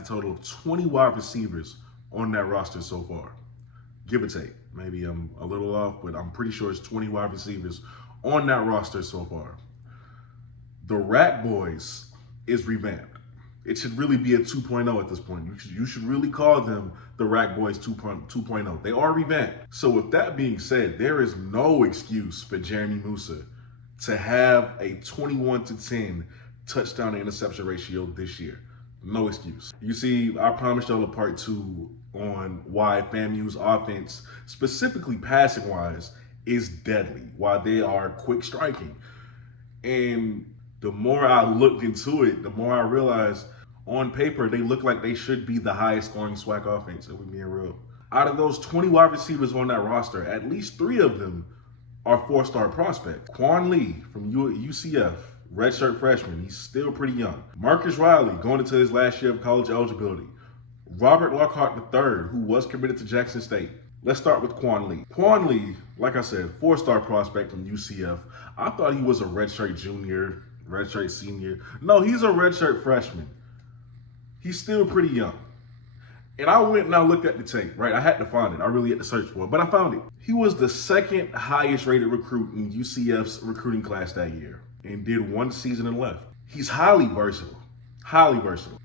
a total of 20 wide receivers on that roster so far. Give or take. Maybe I'm a little off, but I'm pretty sure it's 20 wide receivers on that roster so far. The Rat Boys is revamped. It should really be a 2.0 at this point. You should really call them the Rat Boys 2.0. They are revamped. So with that being said, there is no excuse for Jeremy Musa to have a 21-10 touchdown to interception ratio this year. No excuse. You see, I promised y'all a part 2 on why FAMU's offense, specifically passing-wise, is deadly, why they are quick striking. And the more I looked into it, the more I realized on paper, they look like they should be the highest scoring SWAC offense, if we're being real. Out of those 20 wide receivers on that roster, at least 3 of them are 4-star prospects. Quan Lee from UCF, redshirt freshman, he's still pretty young. Marcus Riley, going into his last year of college eligibility. Robert Lockhart III, who was committed to Jackson State. Let's start with Quan Lee. Quan Lee, like I said, 4-star prospect from UCF. I thought he was a redshirt junior, redshirt senior. No, he's a redshirt freshman. He's still pretty young. And I went and I looked at the tape, right? I had to find it. I really had to search for it, but I found it. He was the 2nd highest rated recruit in UCF's recruiting class that year and did 1 season and left. He's highly versatile.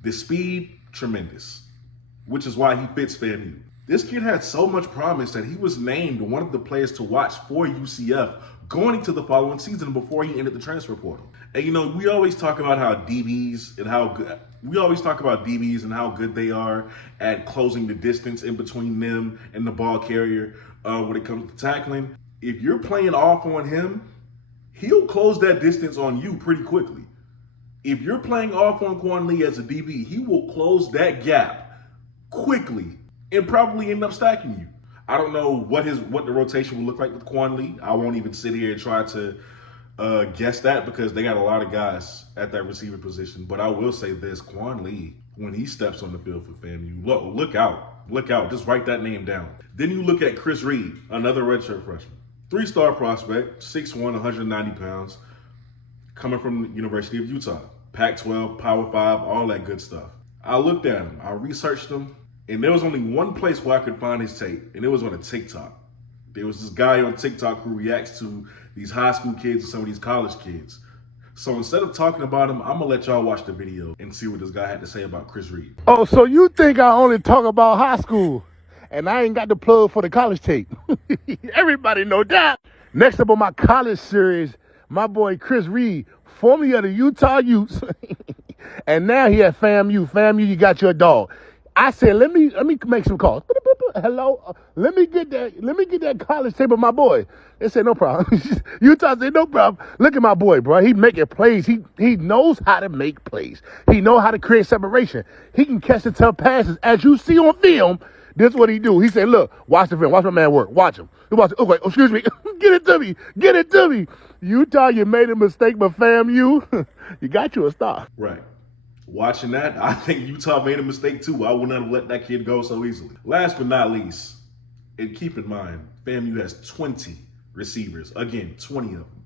The speed, tremendous, which is why he fits FAMU. This kid had so much promise that he was named one of the players to watch for UCF going into the following season before he entered the transfer portal. And you know, we always talk about how DBs and how good they are at closing the distance in between them and the ball carrier when it comes to tackling. If you're playing off on him, he'll close that distance on you pretty quickly. If you're playing off on Quan Lee as a DB, he will close that gap quickly and probably end up stacking you. I don't know what the rotation will look like with Quan Lee. I won't even sit here and try to guess that because they got a lot of guys at that receiver position. But I will say this, Quan Lee, when he steps on the field for FAMU, look out. Just write that name down. Then you look at Chris Reed, another redshirt freshman. 3-star prospect, 6'1", 190 pounds, coming from the University of Utah. Pac-12, Power 5, all that good stuff. I looked at him. I researched him. And there was only one place where I could find his tape, and it was on a TikTok. There was this guy on TikTok who reacts to these high school kids and some of these college kids. So instead of talking about him, I'm going to let y'all watch the video and see what this guy had to say about Chris Reed. Oh, so you think I only talk about high school, and I ain't got the plug for the college tape? Everybody know that. Next up on my college series, my boy Chris Reed, formerly of the Utah Utes, and now he at FAMU. FAMU, you got your dog. I said, let me make some calls. Hello, let me get that college tape of my boy. They said, no problem. Utah said, no problem. Look at my boy, bro. He making plays. He knows how to make plays. He know how to create separation. He can catch the tough passes. As you see on film, this is what he do. He said, look, watch the film. Watch my man work. Watch him. Okay, excuse me. Get it to me. Utah, you made a mistake, but FAMU, you got you a star. Right. Watching that, I think Utah made a mistake too. I would not have let that kid go so easily. Last but not least, and keep in mind, FAMU has 20 receivers. Again, 20 of them.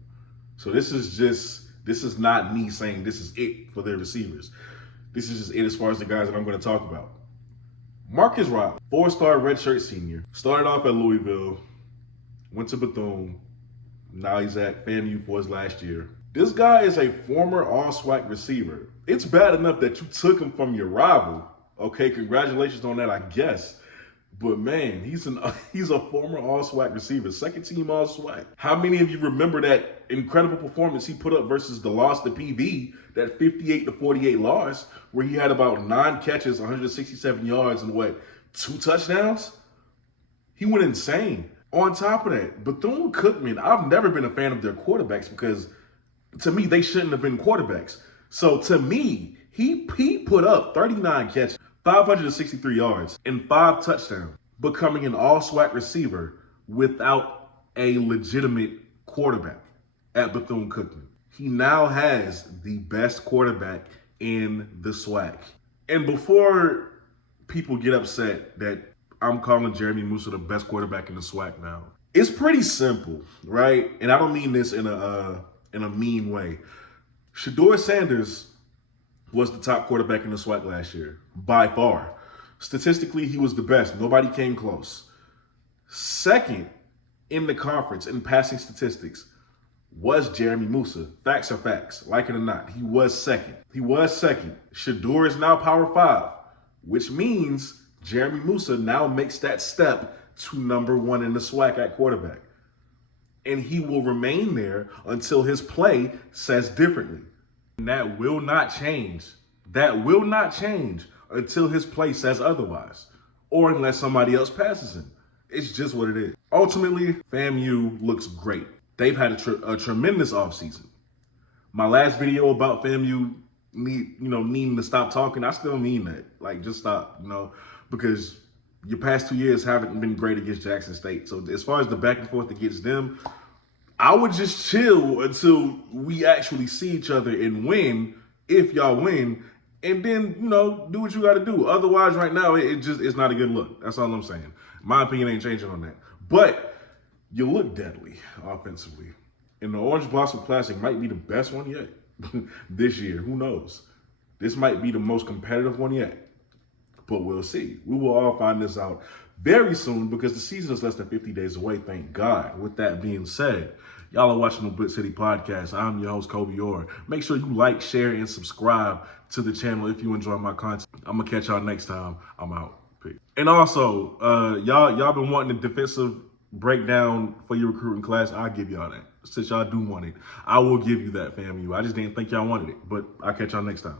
So this is not me saying this is it for their receivers. This is just it as far as the guys that I'm going to talk about. Marcus Robb, 4-star redshirt senior, started off at Louisville, went to Bethune. Now he's at FAMU for his last year. This guy is a former all-SWAC receiver. It's bad enough that you took him from your rival. Okay, congratulations on that, I guess. But man, he's a former all-SWAC receiver, 2nd team all-SWAC. How many of you remember that incredible performance he put up versus the loss to PV, that 58-48 loss, where he had about 9 catches, 167 yards, and 2 touchdowns? He went insane. On top of that, Bethune-Cookman, I've never been a fan of their quarterbacks because to me, they shouldn't have been quarterbacks. So to me, he put up 39 catches, 563 yards, and 5 touchdowns, becoming an all-SWAC receiver without a legitimate quarterback at Bethune-Cookman. He now has the best quarterback in the SWAC. And before people get upset that I'm calling Jeremy Musa the best quarterback in the SWAC now, it's pretty simple, right? And I don't mean this in a mean way. Shedeur Sanders was the top quarterback in the SWAC last year, by far. Statistically, he was the best. Nobody came close. Second in the conference in passing statistics was Jeremy Musa. Facts are facts. Like it or not, he was second. Shador is now Power 5, which means Jeremy Musa now makes that step to number 1 in the SWAC at quarterback. And he will remain there until his play says differently. And that will not change. That will not change until his play says otherwise, or unless somebody else passes him. It's just what it is. Ultimately, FAMU looks great. They've had a tremendous offseason. My last video about FAMU needing to stop talking, I still mean that. Like, just stop, because your past 2 years haven't been great against Jackson State. So as far as the back and forth against them, I would just chill until we actually see each other and win, if y'all win, and then, do what you got to do. Otherwise, right now, it's not a good look. That's all I'm saying. My opinion ain't changing on that. But you look deadly offensively. And the Orange Blossom Classic might be the best one yet this year. Who knows? This might be the most competitive one yet. But we'll see. We will all find this out very soon because the season is less than 50 days away, thank God. With that being said, y'all are watching the BlitzCity Podcast. I'm your host, Kobe Orr. Make sure you like, share, and subscribe to the channel if you enjoy my content. I'm going to catch y'all next time. I'm out. Peace. And also, y'all been wanting a defensive breakdown for your recruiting class. I'll give y'all that. Since y'all do want it, I will give you that, FAMU. I just didn't think y'all wanted it, but I'll catch y'all next time.